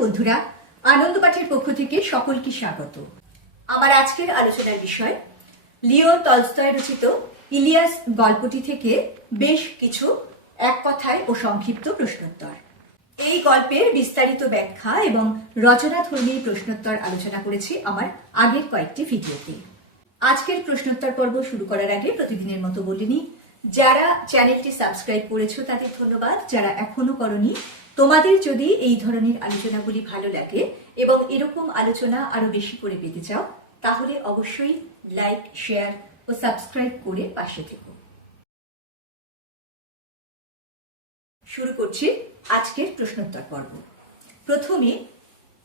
বন্ধুরা, আনন্দ পাঠের পক্ষ থেকে সকলকে স্বাগত। আমার আজকের আলোচনার বিষয় লিও টলস্টয় রচিত ইলিয়াস গল্পটি থেকে বেশ কিছু এক কথায় ও সংক্ষিপ্ত প্রশ্নোত্তর। এই গল্পের বিস্তারিত ব্যাখ্যা এবং রচনাধর্মী প্রশ্নোত্তর আলোচনা করেছি আমার আগের কয়েকটি ভিডিওতে। আজকের প্রশ্নোত্তর পর্ব শুরু করার আগে প্রতিদিনের মতো বলে নিই, যারা চ্যানেলটি সাবস্ক্রাইব করেছো তাদের ধন্যবাদ। যারা এখনো করনি, তোমাদের যদি এই ধরনের আলোচনাগুলি ভালো লাগে এবং এরকম আলোচনা আরো বেশি করে পেতে চাও, তাহলে অবশ্যই লাইক, শেয়ার ও সাবস্ক্রাইব করে পাশে থেকো। শুরু করছি আজকের প্রশ্নোত্তর পর্ব। প্রথমে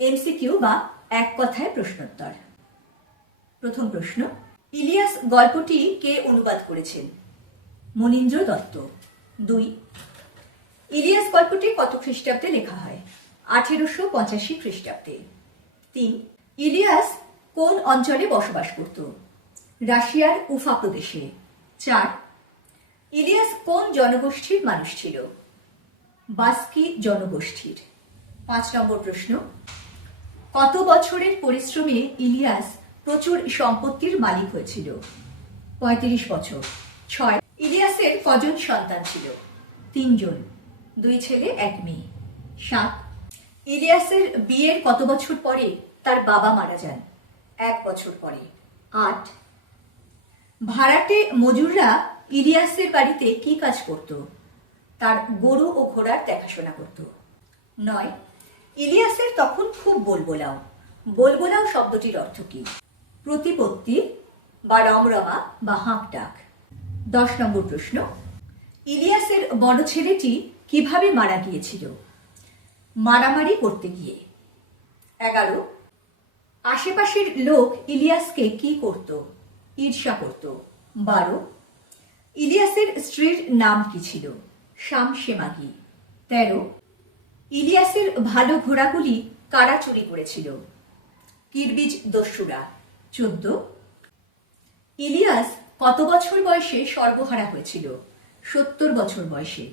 এমসিকিউ বা এক কথায় প্রশ্নোত্তর। প্রথম প্রশ্ন, ইলিয়াস গল্পটি কে অনুবাদ করেছেন? মনীন্দ্র দত্ত। 2, ইলিয়াস গল্পটি কত খ্রিস্টাব্দে লেখা হয়? 1885 খ্রিস্টাব্দে। 3, ইলিয়াস কোন অঞ্চলে বসবাস করত? রাশিয়ার উফা প্রদেশে। 4, ইলিয়াস কোন জনগোষ্ঠীর মানুষ ছিল? বাস্কি জনগোষ্ঠীর। 5 নম্বর প্রশ্ন, কত বছরের পরিশ্রমে ইলিয়াস প্রচুর সম্পত্তির মালিক হয়েছিল? 35 বছর। 6, ইলিয়াসের কজন সন্তান ছিল? 3 জন, 2 ছেলে 1 মেয়ে। 7, ইলিয়াসের বিয়ের কত বছর পরে তার বাবা মারা যান? 1 বছর পরে। 8, ভাড়াটে মজুররা ইলিয়াসের বাড়িতে কি কাজ করত? তার গরু ও ঘোড়ার দেখাশোনা করত। 9, ইলিয়াসের তখন খুব বলবোলাও। বলবোলাও শব্দটির অর্থ কি? প্রতিপত্তি বা রমরমা বা হাঁক ডাক। 10 নম্বর প্রশ্ন, ইলিয়াসের বড় ছেলেটি কিভাবে মারা গিয়েছিল? মারামারি করতে গিয়ে। 11, আশেপাশের লোক ইলিয়াসকে কি করত? ঈর্ষা করত। 12, ইলিয়াসের স্ত্রীর নাম কি ছিল? শামসেমাগি। 13, ইলিয়াসের ভালো ঘোড়াগুলি কারা চুরি করেছিল? কিরবিজ দস্যুরা। 14, ইলিয়াস কত বছর বয়সে সর্বহারা হয়েছিল? 70 বছর বয়সে।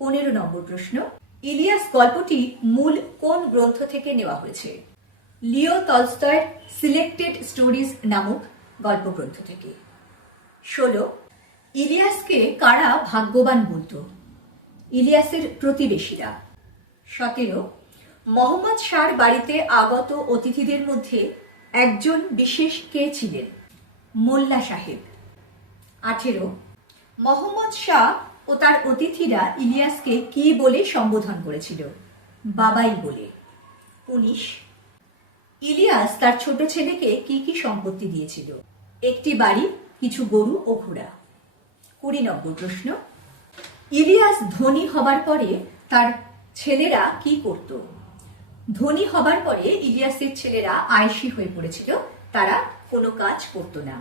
15 নম্বর প্রশ্ন, ইলিয়াস গল্পটি মূল কোন গ্রন্থ থেকে নেওয়া হয়েছে? লিও টলস্টয়ের সিলেক্টেড স্টোরিজ নামক গল্প গ্রন্থ থেকে। 16, ইলিয়াসকে কারা ভাগ্যবান বলতো? ইলিয়াসের প্রতিবেশীরা। 17, মোহাম্মদ শাহর বাড়িতে আগত অতিথিদের মধ্যে একজন বিশেষ কে ছিলেন? মোল্লা সাহেব। 18, মোহাম্মদ শাহ ও তার অতিথিরা ইলিয়াসকে কি বলে সম্বোধন করেছিল? বাবাই বলে। 19, ইলিয়াস তার ছোট ছেলেকে কি কি সম্পত্তি দিয়েছিল? একটি বাড়ি, কিছু গরু ও ঘোড়া। 20 নম্বর প্রশ্ন, ইলিয়াস ধনী হবার পরে তার ছেলেরা কি করত? ধনী হবার পরে ইলিয়াসের ছেলেরা আয়েশি হয়ে পড়েছিল, তারা কোনো কাজ করত না।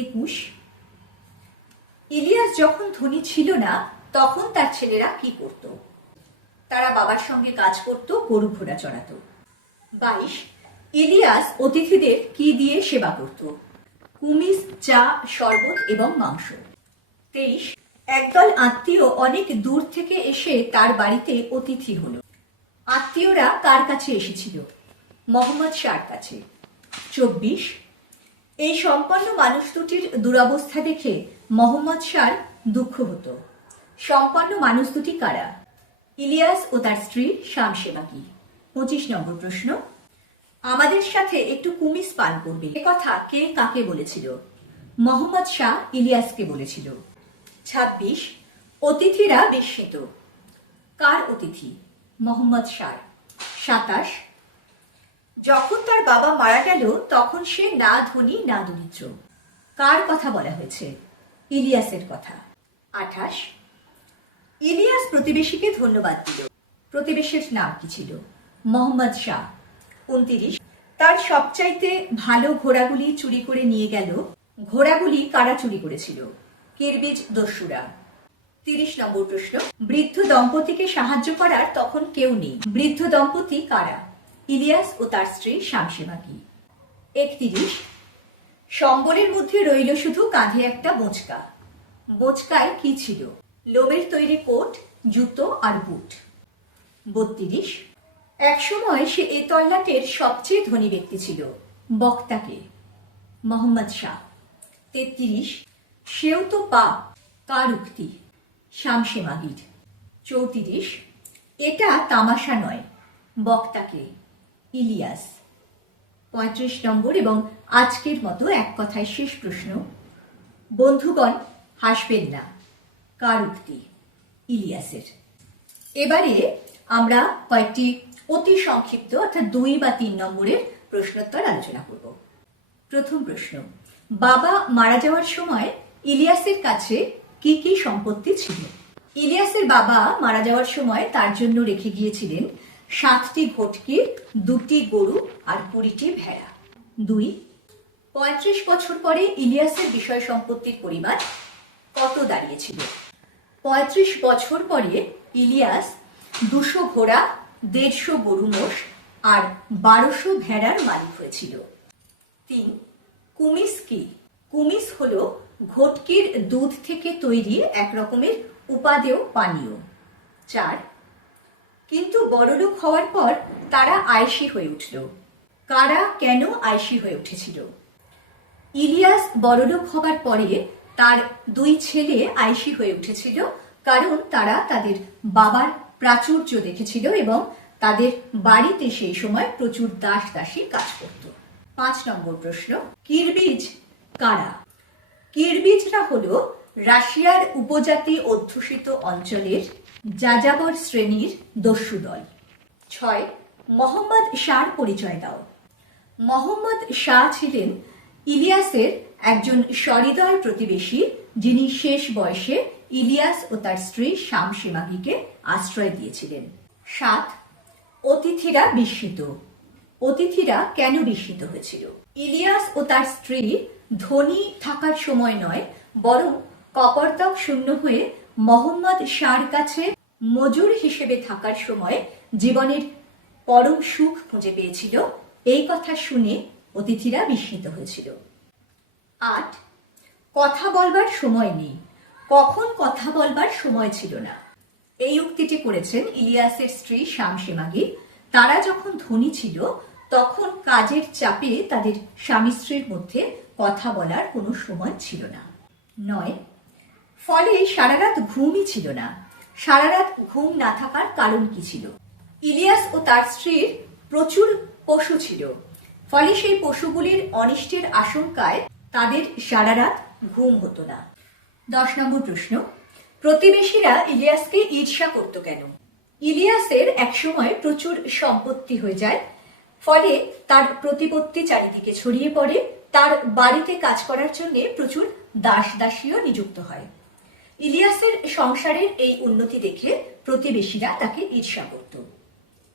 21, ইলিয়াস যখন ধনী ছিল না তখন তার ছেলেরা কি করত? তারা বাবার সঙ্গে কাজ করত, গরু ঘোড়া চড়াত। 22, ইলিয়াস অতিথিদের কি দিয়ে সেবা করত? কুমিজ, চা, শরবত এবং মাংস। 23, একদল আত্মীয় অনেক দূর থেকে এসে তার বাড়িতে অতিথি হলো। আত্মীয়রা কার কাছে এসেছিল? মোহাম্মদ শাহর কাছে। 24, এই সম্পন্ন মানুষ দুটির দুরবস্থা দেখে মোহাম্মদ শাহর দুঃখ হতো। সম্পন্ন মানুষ দুটি কারা? ইলিয়াস ও তার স্ত্রী শামসেমাগি। 25 নম্বর প্রশ্ন, আমাদের সাথে একটু কুমিজ পান করবে, এ কথা কে কাকে বলেছিল? মোহাম্মদ শাহ ইলিয়াসকে বলেছিল। 26, অতিথিরা বিস্মিত। কার অতিথি? মোহাম্মদ শাহ। 27, যখন তার বাবা মারা গেল তখন সে না ধনী না দরিদ্র। কার কথা বলা হয়েছে? ইলিয়াসের কথা। 28, ইলিয়াস প্রতিবেশীকে ধন্যবাদ দিল। প্রতিবেশীর নাম কি ছিল? মোহাম্মদ শাহ। 29, তার সবচাইতে ভালো ঘোড়াগুলি চুরি করে নিয়ে গেল। ঘোড়াগুলি কারা চুরি করেছিল? কিরবিজ দস্যুরা। 30 নম্বর প্রশ্ন, বৃদ্ধ দম্পতিকে সাহায্য করার তখন কেউ নেই। বৃদ্ধ দম্পতি কারা? ইলিয়াস ও তার স্ত্রী শামসেমাগি। 31, সম্বলের মধ্যে রইল শুধু কাঁধে একটা বোঁচকা। বোঁচকায় কি ছিল? লোমের তৈরি কোট, জুতো আর বুট। 32, একসময় সে এ তল্লাটের সবচেয়ে ধনী ব্যক্তি ছিল। বক্তাকে মোহাম্মদ শাহ। 33 সেও তো পাপ, কার উক্তি? শামসে মাগির। 34 এটা তামাশা নয়, বক্তাকে? ইলিয়াস। 35 নম্বর এবং আজকের মতো এক কথায় শেষ প্রশ্ন, বন্ধুগণ হাসবেন না, কার উক্তি? ইলিয়াসের। এবারে আমরা কয়েকটি অতি সংক্ষিপ্ত অর্থাৎ 2 বা 3 নম্বরের প্রশ্নোত্তর আলোচনা করব। প্রথম প্রশ্ন, বাবা মারা যাওয়ার সময় ইলিয়াসের কাছে কি কি সম্পত্তি ছিল? ইলিয়াসের বাবা মারা যাওয়ার সময় তার জন্য রেখে গিয়েছিলেন 7টি ভটকি, 2টি গরু আর 20টি ভেড়া। 2 35 বছর পরে ইলিয়াসের বিষয় সম্পত্তির পরিমাণ কত দাঁড়িয়েছিল? 35 বছর পরে ইলিয়াস 200 ঘোড়া, 150 গরু মোষ আর 1200 ভেড়ার মালিক হয়েছিল। 3 কুমিস কি? কুমিস হলো ঘটকির দুধ থেকে তৈরি এক রকমের উপাদেয় পানীয়। 4 কিন্তু বড়লোক হওয়ার পর তারা আয়েশি হয়ে উঠল। কারা কেন আয়েশি হয়ে উঠেছিল? ইলিয়াস বড়লোক হবার পরে তার 2 ছেলে আয়েশি হয়ে উঠেছিল, কারণ তারা তাদের বাবার প্রাচুর্য দেখেছিল এবং তাদের বাড়িতে সেই সময় প্রচুর দাস দাসী কাজ করত। 5 নম্বর প্রশ্ন, কিরবিজ কারা? কিরবিজরা হলো রাশিয়ার উপজাতি অধ্যুষিত অঞ্চলের যাযাবর শ্রেণীর দস্যু দল। 6 মোহাম্মদ শাহর পরিচয় দাও। মোহাম্মদ শাহ ছিলেন ইলিয়াসের একজন সহৃদয় প্রতিবেশী, যিনি শেষ বয়সে ইলিয়াস ও তার স্ত্রী শামসে মাগিকে আশ্রয় দিয়েছিলেন। 7 অতিথিরা বিস্মিত। অতিথিরা কেন বিস্মিত হয়েছিল? ইলিয়াস ও তার স্ত্রী ধনী থাকার সময় নয়, বরং কপরতক শূন্য হয়ে মোহাম্মদ শাহর কাছে মজুর হিসেবে থাকার সময় জীবনের পরম সুখ খুঁজে পেয়েছিল, এই কথা শুনে অতিথিরা বিস্মিত হয়েছিল। 8 কথা বলবার সময় নেই। কখন কথা বলবার সময় ছিল না? এই উক্তিটি করেছেন ইলিয়াসের স্ত্রী শামসে মাগি। তারা যখন ধনী ছিল তখন কাজের চাপে তাদের স্বামী স্ত্রীর মধ্যে কথা বলার কোনো সময় ছিল না। 9 ফলে সারা রাত ঘুমই ছিল না। সারা রাত ঘুম না থাকার কারণ কি ছিল? ইলিয়াস ও তার স্ত্রীর প্রচুর পশু ছিল, ফলে সেই পশুগুলির অনিষ্টের আশঙ্কায় তাদের সারা রাত ঘুম হতো না। 10 নম্বর প্রশ্ন, প্রতিবেশীরা ইলিয়াসকে ঈর্ষা করত কেন? ইলিয়াসের একসময় প্রচুর সম্পত্তি হয়ে যায়, ফলে তার প্রতিপত্তি চারিদিকে ছড়িয়ে পড়ে। তার বাড়িতে কাজ করার জন্য প্রচুর দাস দাসীও নিযুক্ত হয়। ইলিয়াসের সংসারের এই উন্নতি দেখে প্রতিবেশীরা তাকে ঈর্ষা করত।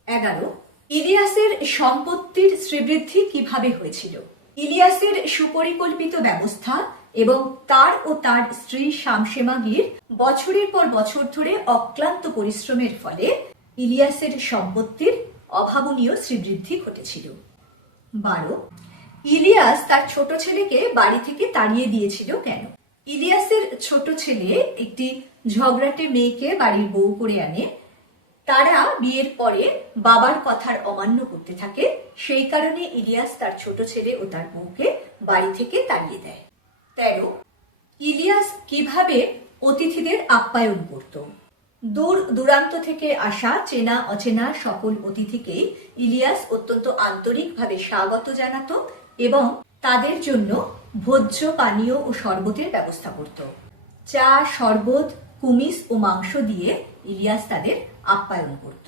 11 ইলিয়াসের সম্পত্তির শ্রীবৃদ্ধি কিভাবে হয়েছিল? ইলিয়াসের সুপরিকল্পিত ব্যবস্থা এবং তার ও তার স্ত্রী শামসে মাগির বছরের পর বছর ধরে অক্লান্ত পরিশ্রমের ফলে ইলিয়াসের সম্পত্তির অভাবনীয় শ্রীবৃদ্ধি ঘটেছিল। 12 ইলিয়াস তার ছোট ছেলেকে বাড়ি থেকে তাড়িয়ে দিয়েছিল কেন? ইলিয়াসের ছোট ছেলে একটি ঝগড়াটে মেয়েকে বাড়ির বউ করে আনে। তারা বিয়ের পরে বাবার কথার অমান্য করতে থাকে, সেই কারণে ইলিয়াস তার ছোট ছেলে ও তার বউকে বাড়ি থেকে তাড়িয়ে দেয়। 13 ইলিয়াস কিভাবে অতিথিদের আপ্যায়ন করত? দূর দূরান্ত থেকে আসা চেনা অচেনা সকল অতিথিকে ইলিয়াস অত্যন্ত আন্তরিকভাবে স্বাগত জানাতো এবং তাদের জন্য ভোজ্য পানীয় ও শরবতের ব্যবস্থা করত। চা, শরবত, কুমিস ও মাংস দিয়ে ইলিয়াস তাদের আপ্যায়ন করত।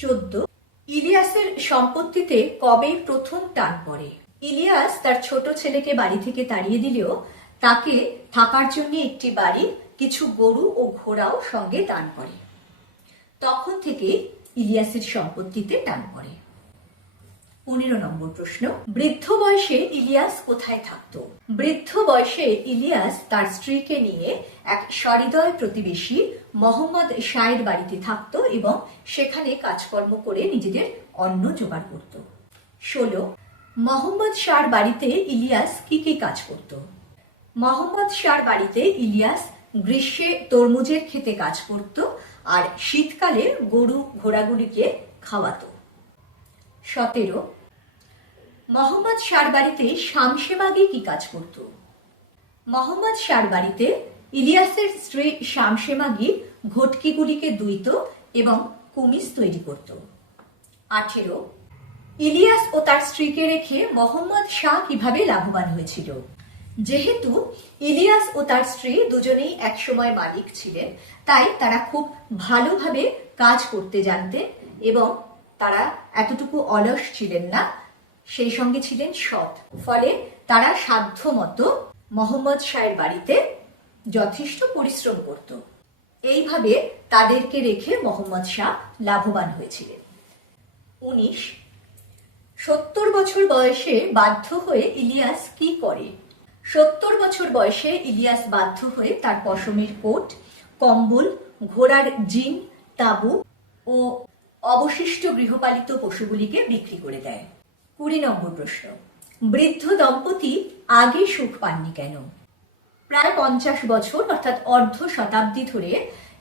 14 ইলিয়াসের সম্পত্তিতে কবে প্রথম টান পড়ে? ইলিয়াস তার ছোট ছেলেকে বাড়ি থেকে তাড়িয়ে দিলেও তাকে থাকার জন্য একটি বাড়ি, কিছু গরু ও ঘোড়াও সঙ্গে দান করে। তখন থেকে ইলিয়াসের সম্পত্তিতে টান পড়ে। 15 নম্বর প্রশ্ন, বৃদ্ধ বয়সে ইলিয়াস কোথায় থাকত? বৃদ্ধ বয়সে ইলিয়াস তার স্ত্রীকে নিয়ে এক সহৃদয় প্রতিবেশী মোহাম্মদ শাহের বাড়িতে থাকত এবং সেখানে কাজকর্ম করে নিজেদের অন্ন জোগাড় করত। 16 মোহাম্মদ শাহর বাড়িতে ইলিয়াস কি কি কাজ করত? মোহাম্মদ শাহর বাড়িতে ইলিয়াস গ্রীষ্মে তরমুজের ক্ষেতে কাজ করত আর শীতকালে গরু ঘোড়াগুলিকে খাওয়াতো। 17 মোহাম্মদ শাহর বাড়িতে শামসেমাগি কি কাজ করত? মোহাম্মদ শাহর বাড়িতে ইলিয়াসের স্ত্রী শামসেমাগি ঘটকিগুলিকে দুইত এবং কুমিজ তৈরি করত। 18 ইলিয়াস ও তার স্ত্রীকে রেখে মোহাম্মদ শাহ কিভাবে লাভবান হয়েছিল? যেহেতু ইলিয়াস ও তার স্ত্রী দুজনেই একসময় মালিক ছিলেন, তাই তারা খুব ভালোভাবে কাজ করতে জানতেন এবং তারা এতটুকু অলস ছিলেন না, সেই সঙ্গে ছিলেন সৎ। ফলে তারা সাধ্যমতো মোহাম্মদ শাহের বাড়িতে যথেষ্ট পরিশ্রম করত। এইভাবে তাদেরকে রেখে মোহাম্মদ শাহ লাভবান হয়েছিলেন। 19 70 বছর বয়সে বাধ্য হয়ে ইলিয়াস কি করে? 70 বছর বয়সে ইলিয়াস বাধ্য হয়ে তার পশমের কোট, কম্বল, ঘোড়ার জিন, তাঁবু ও অবশিষ্ট গৃহপালিত পশুগুলিকে বিক্রি করে দেয়। 20 নম্বর প্রশ্ন, বৃদ্ধ দম্পতি আগে সুখ পাননি কেন? প্রায় 50 বছর অর্থাৎ অর্ধ শতাব্দী ধরে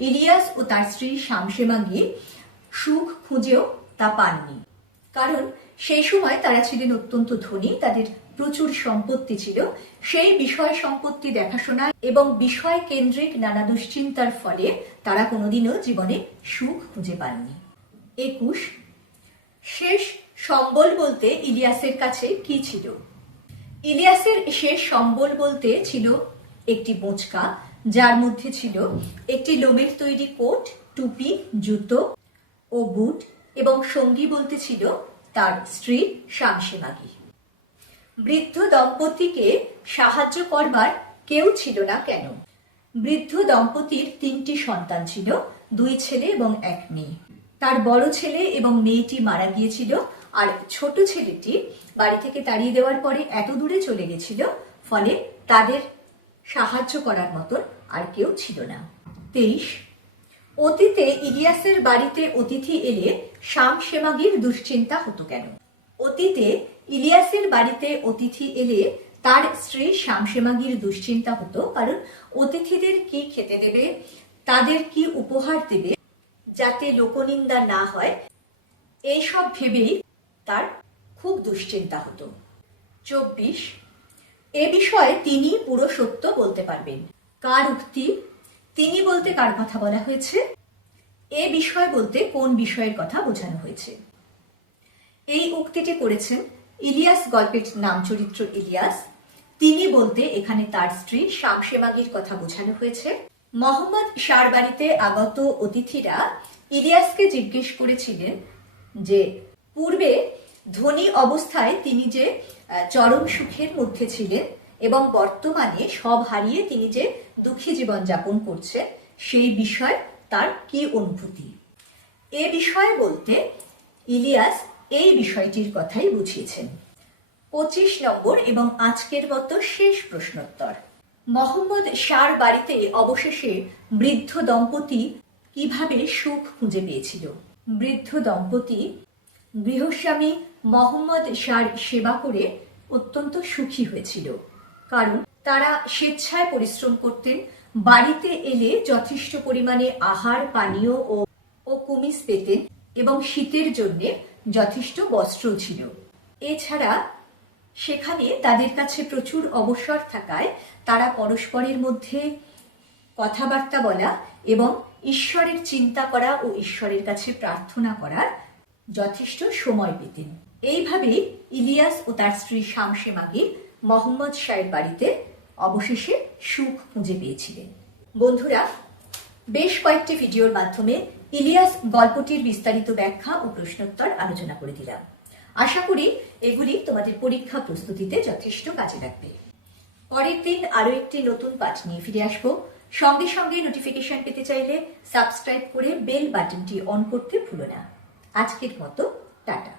ইলিয়াস ও তার স্ত্রী শামসেমাগি সুখ খুঁজেও তা পাননি। কারণ সেই সময় তারা ছিলেন অত্যন্ত ধনী, তাদের প্রচুর সম্পত্তি ছিল। সেই বিষয় সম্পত্তি দেখাশোনা এবং বিষয় কেন্দ্রিক নানা দুশ্চিন্তার ফলে তারা কোনোদিনও জীবনে সুখ খুঁজে পাননি। 21 শেষ সম্বল বলতে ইলিয়াসের কাছে কি ছিল? ইলিয়াসের শেষ সম্বল বলতে ছিল একটি বোঁচকা, যার মধ্যে ছিল একটি লোমের তৈরি কোট, টুপি, জুতো ও বুট, এবং সঙ্গী বলতে ছিল তার স্ত্রী শামসেমাগি। বৃদ্ধ দম্পতিকে সাহায্য করবার কেউ ছিল না কেন? বৃদ্ধ দম্পতির 3টি সন্তান ছিল, 2 ছেলে এবং 1 মেয়ে। তার বড় ছেলে এবং মেয়েটি মারা গিয়েছিল, আর ছোট ছেলেটি বাড়ি থেকে তাড়িয়ে দেওয়ার পরে এত দূরে চলে গেছিল, ফলে তাদের সাহায্য করার মতন আর কেউ ছিল না। 23 অতীতে ইলিয়াসের বাড়িতে অতিথি এলে শামসেমাগির দুশ্চিন্তা হতো কেন? অতীতে ইলিয়াসের বাড়িতে অতিথি এলে তার স্ত্রী শামসেমাগির দুশ্চিন্তা হতো, কারণ অতিথিদের কি খেতে দেবে, তাদের কি উপহার দেবে, যাতে লোকনিন্দা না হয়, এইসব ভেবেই তার খুব দুশ্চিন্তা হতো। 24 এ বিষয়ে তিনি পুরো সত্য বলতে পারবেন। কার উক্তি? তিনি বলতে কার কথা বলা হয়েছে? এ বিষয় বলতে কোন বিষয়ের কথা বোঝানো হয়েছে? এই উক্তিটি করেছেন ইলিয়াস গল্পের নাম চরিত্র ইলিয়াস। তিনি বলতে এখানে তার স্ত্রী শামসেমাগির কথা বোঝানো হয়েছে। মোহাম্মদ শাহর বাড়িতে আগত অতিথিরা ইলিয়াসকে জিজ্ঞেস করেছিলেন যে পূর্বে ধনী অবস্থায় তিনি যে চরম সুখের মধ্যে ছিলেন এবং বর্তমানে সব হারিয়ে তিনি যে দুঃখী জীবন যাপন করছেন, সেই বিষয় তার কি অনুভূতি? এ বিষয় বলতে ইলিয়াস এই বিষয়টির কথাই বুঝিয়েছেন। 25 নম্বর এবং আজকের মতো শেষ প্রশ্নোত্তর। মোহাম্মদ শাহর বাড়িতে অবশেষে বৃদ্ধ দম্পতি কিভাবে সুখ খুঁজে পেয়েছিল? বৃদ্ধ দম্পতি গৃহস্বামী মোহাম্মদ শাহর সেবা করে অত্যন্ত সুখী হয়েছিল, কারণ তারা স্বেচ্ছায় পরিশ্রম করতেন, বাড়িতে এলে যথেষ্ট পরিমাণে আহার, পানীয় ও কুমিজ পেতেন এবং শীতের জন্য যথেষ্ট বস্ত্র ছিল। এছাড়া সেখানে তাদের কাছে প্রচুর অবসর থাকায় তারা পরস্পরের মধ্যে কথাবার্তা বলা এবং ঈশ্বরের চিন্তা করা ও ঈশ্বরের কাছে প্রার্থনা করার যথেষ্ট সময় পেতেন। এইভাবেই ইলিয়াস ও তার স্ত্রী শামসেমাগি মোহাম্মদ শাহের বাড়িতে অবশেষে সুখ খুঁজে পেয়েছিলেন। বন্ধুরা, বেশ কয়েকটি ভিডিওর মাধ্যমে ইলিয়াস গল্পটির বিস্তারিত ব্যাখ্যা ও প্রশ্নোত্তর আলোচনা করে দিলাম। আশা করি এগুলি তোমাদের পরীক্ষা প্রস্তুতিতে যথেষ্ট কাজে লাগবে। পরের দিন আরো একটি নতুন পাঠ নিয়ে ফিরে আসবো। সঙ্গে সঙ্গে নোটিফিকেশন পেতে চাইলে সাবস্ক্রাইব করে বেল বাটনটি অন করতে ভুলো না। আজকের মতো টাটা।